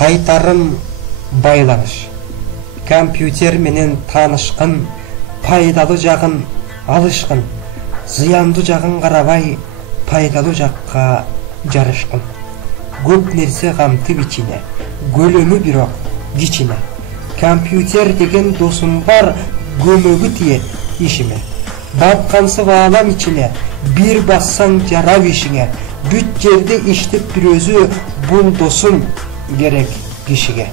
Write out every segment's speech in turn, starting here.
Кайтарым байланыш. Компьютер менен таанышкын, пайдалуу жагын алышкын, зыяндуу жагын карабай, пайдалуу жакка жарышкын. Көп нерсе камтып ичине, көлөмү бирок кичине. Компьютер деген досум бар, көмөгү тиет ишиме. Баткансып алам ичине, бир бассаң жарап ишиңе. Бүт жерде иштеп жүрөзү бул досум керек кишиге.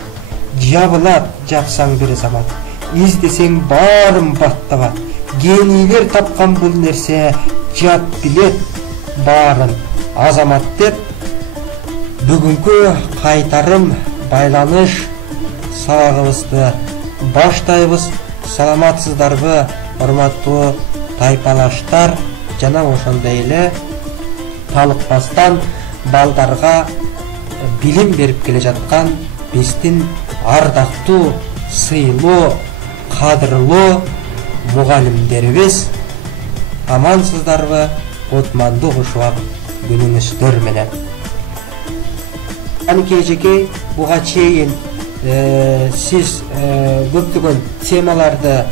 Жабылат жапсаң бир замат, издесең баарын баттабат. Генийлер тапкан бул нерсе, жат билет баарын азамат деп. Бүгүнкү кайтарым байланыш сабагыбызды баштайбыз. Саламатсыздарбы, урматтуу тайпалаштар? Жана ошондой эле талыкпастан балдарга билим берип келе жаткан биздин ардактуу, сыйлуу, кадырлуу мугалимдерибиз. Амансыздарбы, отмандуу кушубак күнүңүздөр менен. Аныкей эжекей, буга чейин сиз көптөгөн темаларды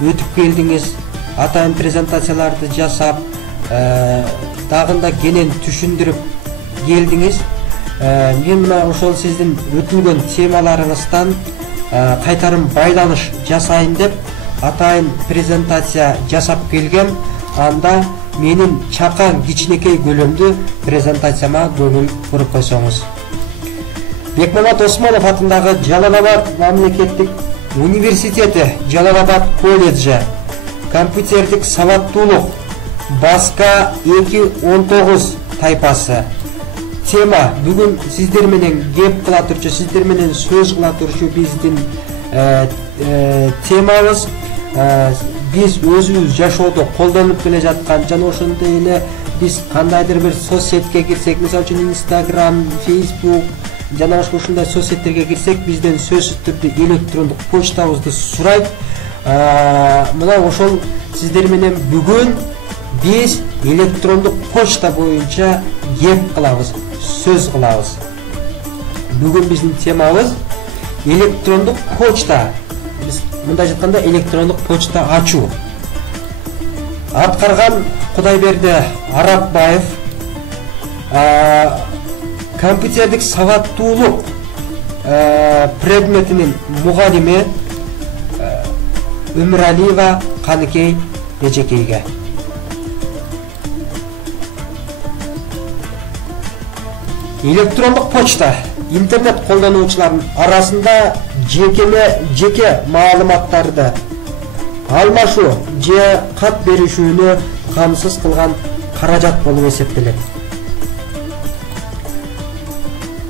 өтүп келдиңиз, атайын презентацияларды жасап, дагында кенен түшүндүрүп келдиңиз. Мен мына ошол сиздин өтүлгөн темаларыңыздан кайтарым байланыш жасайын деп атайын презентация жасап келгем. Анда менин чакан кичинекей көлөмдүү презентацияма көңүл буруп койсоңуз. Бекмамат Осмонов атындагы Жалал-Абад мамлекеттик университети, Жалал-Абад колледжи, компьютердик сабаттуулук, баска 2-19 тайпасы. Тема бүгүн сиздер менен кеп кыла турчу, сиздер менен сөз кыла турчу биздин темабыз. Биз өзүбүз жашоодо колдонуп келе жаткан, жана ошондой эле биз кандайдыр бир соцсетке кирсек, мисалы үчүн Instagram, Facebook, жана ушундай соцсеттерге кирсек, бизден сөзсүз түрдө электрондук почтабызды сурайт. Мына ошол сиздер менен бүгүн биз электрондук почта боюнча кеп кылабыз, сөз кылабыз. Бүгүн биздин темабыз электрондук почта. Биз мындай жатканда электрондук почта ачуу. Аткарган Кудайберди Арапбаев, компьютердик сабаттуулук предметинин мугалими Өмүралиева Каныкей эжекейге. Электрондук почта интернет колдонуучулардын арасында жеке маалыматтарды алмашуу же кат беришүүнү камсыз кылган каражат болуп эсептелет.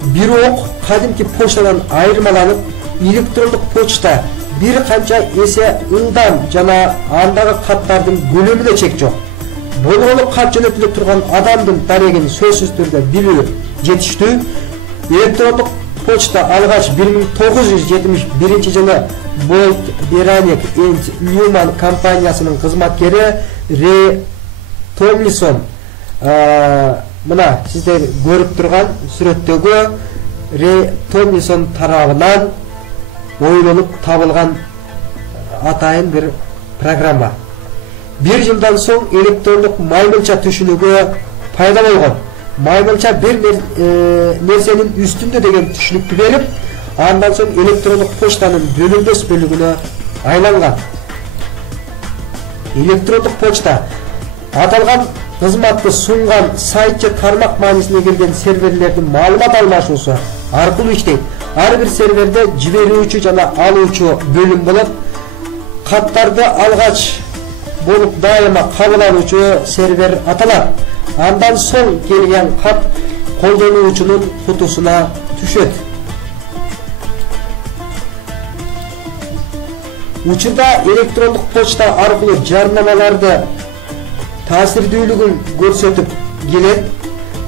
Бирок кадимки почтадан айырмаланып, электрондук почта бир канча эсе ылдам жана андагы каттардын көлөмүнө чек жок. Болгону кат жөнөтүлө турган адамдын дарегин сөзсүз түрдө билүү жетиштүү. Электрондук почта алгач 1971 жылы Bolt Beranek & Newman компаниясынын кызматкери Рэй Томлинсон, мына сиздер көрүп турган сүрөттөгү Рэй Томлинсон тарабынан ойлонуп табылган атайын бир программа. Бир жылдан соң электрондук маймылча түшүнүгү пайда болгон. Маймылча бир нерсенин үстүндө деген түшүнүктү берип, андан соң электрондук почтанын бөлүнбөс бөлүгүнө айланган. Электрондук почта аталган кызматты сунган сайт же тармак маанисине келген серверлердин маалымат алмашуусу аркылуу иштейт. Ар бир серверде жиберүүчү жана алуучу бөлүм болот. Каттарды алгач болуп дайыма кабыл алуучу сервер аталат. Андан соң келген кат колдонуучунун кутусуна түшөт. Учурда электрондук почта аркылуу жарнамаларды таасирдүүлүгүн көрсөтүп келет.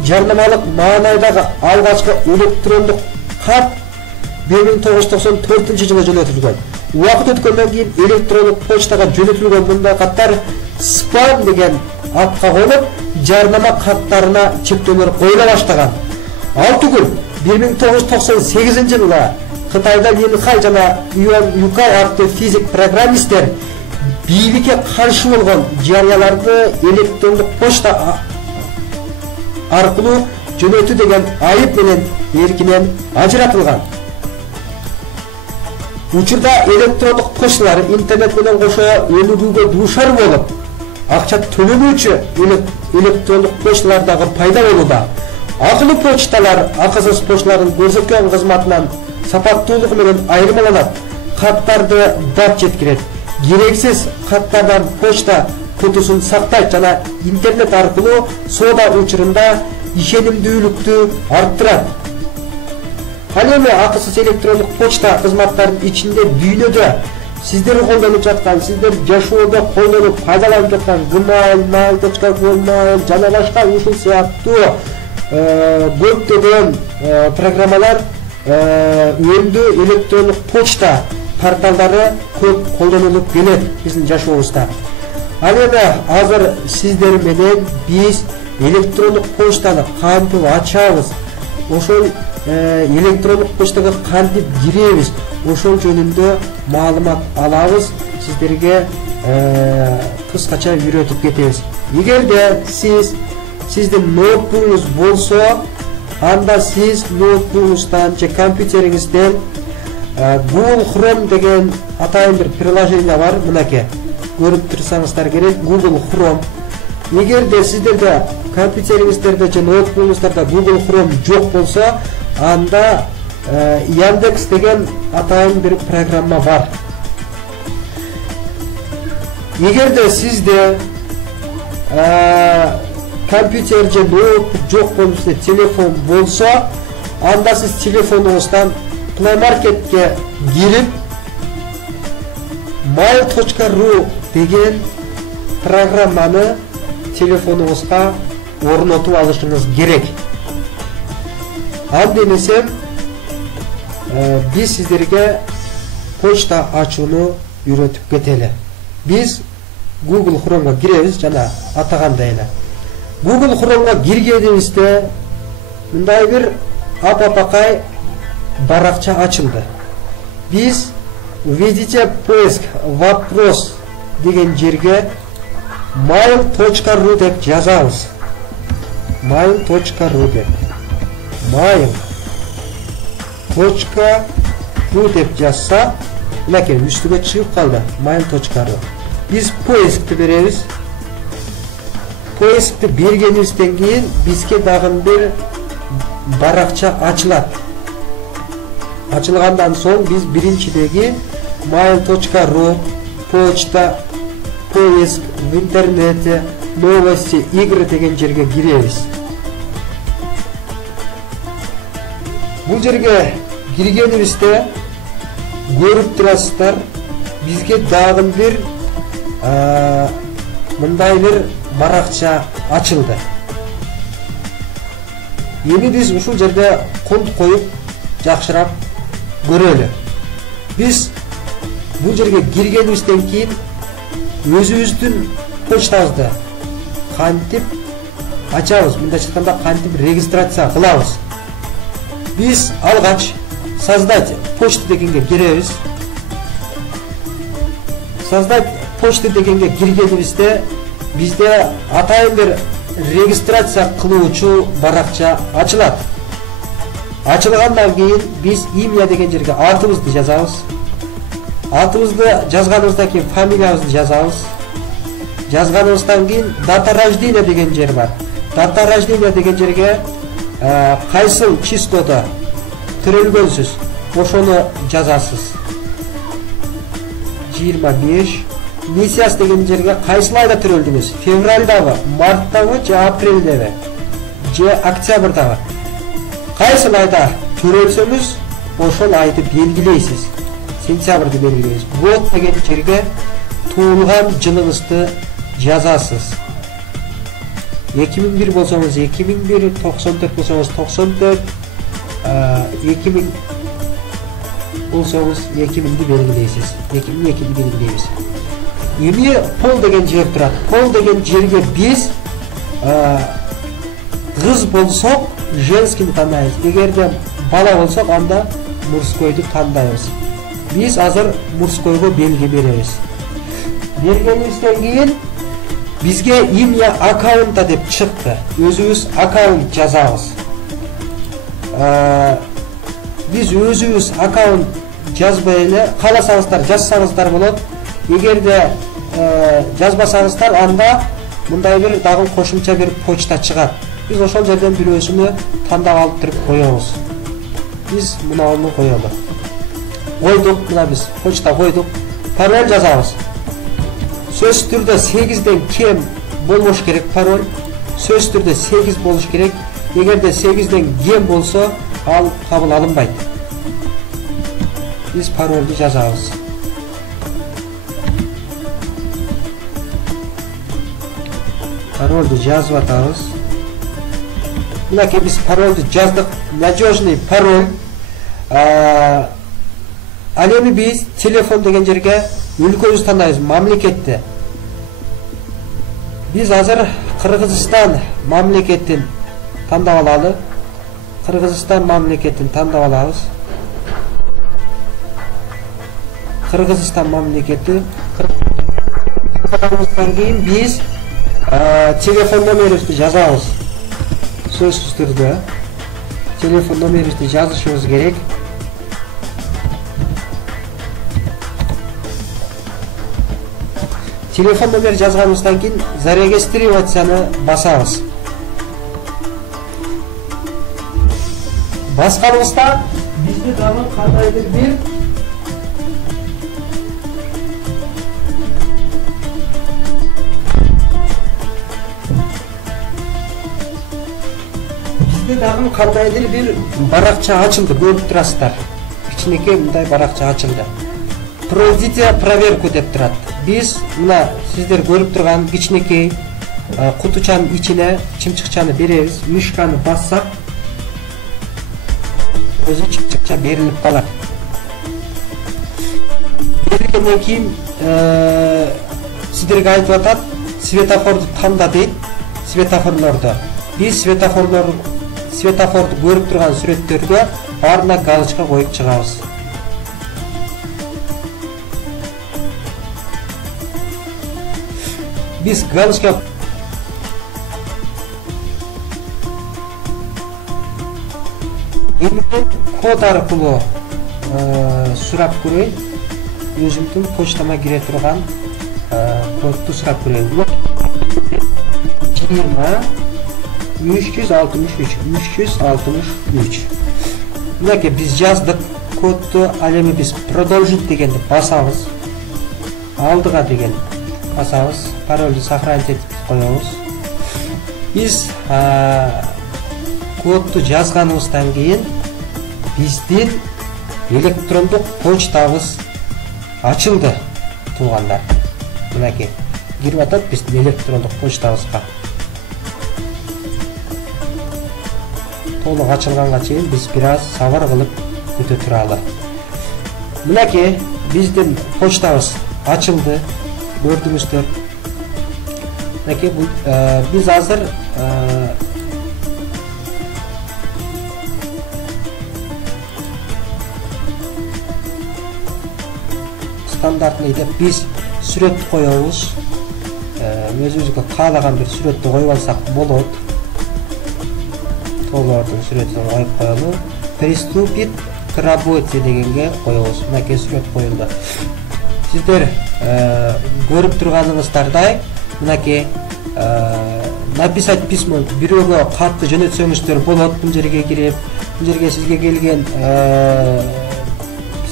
Жарнамалык маанайдагы алгачкы электрондук кат 1994 жылы жөнөтүлгөн. Убакыт өткөндөн кийин электрондук почтага жөнөтүлгөн мындай каттар спам деген атка конуп, жарнама каттарына чектөөлөр коюла баштаган. Ал түгүл 1998-жылы Кытайда Линхай жана Юкай аттуу физик программисттер бийликке каршы болгон жарыяларды электрондук почта аркылуу жөнөтүү деген айып менен эркинен ажыратылган. Учурда электрондук почталар интернет менен кошо өнүгүүгө дуушар болуп, акча төлөнүүчү электрондук почталар дагы пайда болууда. Акылуу почталар акысыз почталардын көрсөткөн кызматынан сапаттуулугу менен айырмаланат. Каттарды бат жеткирет. Керексиз каттардан почта кутусун сактайт жана интернет аркылуу соода учурунда ишенимдүүлүктү арттырат. Ал эми акысыз электрондук почта кызматтарынын ичинде дүйнөдө сиздер колдонуп жаткан, сиздер жашоодо колдонуп пайдаланып жаткан Gmail, mail.com жана башка ушул сыяктуу көптөгөн программалар өндө электрондук почта порталдары көп колдонулуп келет биздин жашообузда. Ал эми азыр сиздер менен биз электрондук почтаны кантип ачабыз, ошол электрондук почтага кантип киребиз, ошол жөнүндө маалымат алабыз, сиздерге кыскача үйрөтүп кетебиз. Эгерде сиздин ноутбугуңуз болсо, анда сиз ноутбугуңуздан же компьютериңизден Google Chrome деген атайын бир приложение бар, мынакей. Көрүп турсаңыздар керек, Google Chrome. Эгерде сиздерде компьютериңиздерде же ноутбугуңуздарда Google Chrome жок болсо, анда Яндекс деген атайын бир программа бар. Эгерде сизде компьютер же ноутбук жок болсо, телефон болсо, анда сиз телефонуңуздан Play Market'ке кирип mail.ru деген программаны телефонуңузга орнотуп алышыңыз керек. Анда эмесе биз сиздерге почта ачууну үйрөтүп кетели. Биз Google Chrome'га киребиз жана атагандай эле. Google Chrome'га киргенибизде мындай бир апапакай баракча ачылды. Биз введите поиск вопрос деген жерге mail.ru деп жазабыз. mail.ru деп. mail.ru деп жазса, мынакей үстүгө чыгып калды. mail.ru. Биз поискти беребиз. Поискти бергенибизден кийин бизге дагы бир баракча ачылат. Ачылгандан соң биз биринчидеги mail.ru, почта, поиск, в интернете, новости, игры деген жерге киребиз. Бул жерге киргенибизде көрүп турасыздар, бизге дагы бир мындай бир баракча ачылды. Эми биз ушул жерде конт коюп жакшыраак көрөлү. Биз бул жерге киргенибизден кийин өзүбүздүн почтабызды кантип ачабыз, мындайча айтканда кантип регистрация кылабыз. Биз алгач создать почту дегенге киребиз. Создать почту дегенге киргенибизде бизде атайын бир регистрация кылуучу баракча ачылат. Ачылгандан кийин биз имя деген жерге атыбызды жазабыз. Атыбызды жазганыбыздан кийин фамилиябызды жазабыз. Жазганыбыздан кийин дата рождения деген жер бар. Дата рождения деген жерге кайсыл числодо төрөлгөнсүз, ошону жазасыз. 25. Месяц деген жерге кайсыл айда төрөлдүңүз? Февралдабы, марттабы же апрелдеби? Же октябрдабы? Кайсыл айда төрөлсөңүз, ошол айды белгилейсиз. Сентябрды белгилейсиз. Год деген жерге туулган жылыңызды жазасыз. 2001 болсоңуз 2001, 94 болсоңуз 94, 2000 болсоңуз 2000ди белгилейсиз. 2002ди белгилейбиз. Эми пол деген жер турат. Пол деген жерге биз кыз болсок женскийни тандайбыз. Эгерде бала болсок анда мужскойду тандайбыз. Биз азыр мужскойго белги беребиз. Бергенибизден кийин бизге имя аккаунта деп чыкты. Өзүбүз аккаунт жазабыз. Биз өзүбүз аккаунт жазбай эле кааласаңыздар жазсаңыздар болот. Эгерде жазбасаңыздар анда мындай бир дагы кошумча бир почта чыгат. Биз ошол жерден бирөөсүнү тандап алып туруп коебуз. Биз мынауну коелу. Койдук, мына биз почта койдук. Пароль жазабыз. Сөзсүз түрдө 8ден кем болбош керек пароль. Сөзсүз түрдө 8 болуш керек. Эгерде 8ден кем болсо, ал кабыл алынбайт. Биз парольду жазабыз. Парольду жазып атабыз. Мынакей биз парольду жаздык. Надежный пароль. Ал эми биз телефон деген жерге өлкөбүз тандайбыз, мамлекетти. Биз азыр Кыргызстан мамлекетин тандап алалы. Кыргызстан мамлекетин тандап алабыз. Кыргызстан мамлекети. Кыргызстандан кийин биз телефон номерибизди жазабыз. Сөзсүз түрдө телефон номерибизди жазышыбыз керек. Телефон номер жазганыбыздан кийин зарегистрироваться басабыз. Басканыбызда бизде дагы кандайдыр бир баракча ачылды, көрүп турасыздар. Кичинекей мындай баракча ачылды. Пройдите проверку деп турат. Биз мына сиздер көрүп турган кичинекей кутучанын ичине чымчыкчаны беребиз. Мышканы бассак өзү чымчыкча берилип калат. Берилгенден кийин сиздерге айтып атат, светофорду танда дейт. Светофорлорду. Биз светофорду көрүп турган сүрөттөргө баарына галочка коюп чыгабыз. Биз галочка код аркылуу сурап көрөйүн. Өзүмдүн почтама кире турган кодду сурап көрөйүн. 363. Мынакей биз жаздык кодду. Ал эми биз продолжить дегенди басабыз. Алдыга деген басабыз. Парольду сохранить этип коебуз. Биз кодду жазганыбыздан кийин биздин электрондук почтабыз ачылды, туугандар. Мынакей кирип атат биздин электрондук почтабызга. Толук ачылганга чейин биз бир аз сабыр кылып күтө туралы. Мынакей биздин почтабыз ачылды, көрдүңүздөр. Мынакей биз азыр стандартный деп биз сүрөт коебуз. Өзүбүзгө каалаган бир сүрөттү коюп алсак болот. Толордун сүрөтүн коюп коелу. Приступит к работе дегенге коебуз. Мынакей сүрөт коюлду. Сиздер көрүп турганыңыздардай, мынакей написать письмо, бирөөгө катты жөнөтсөңүздөр болот. Бул жерге кирип, бул жерге сизге келген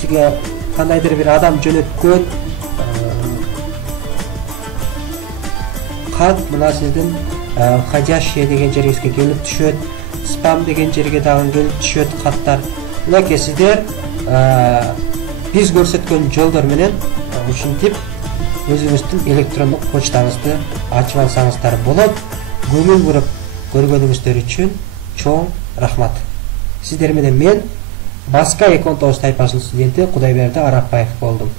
сизге кандайдыр бир адам жөнөткөн кат мына сиздин входящие деген жериңизге келип түшөт. Спам деген жерге дагы келип түшөт каттар. Мынакей сиздер биз көрсөткөн жолдор менен ушинтип өзүңүздүн электрондук почтаңызды ачып алсаңыздар болот. Көңүл буруп көргөнүңүздөр үчүн чоң рахмат. Сиздер менен мен Баска 19 тайпасынын студенти Кудайберди Арапбаев болдум.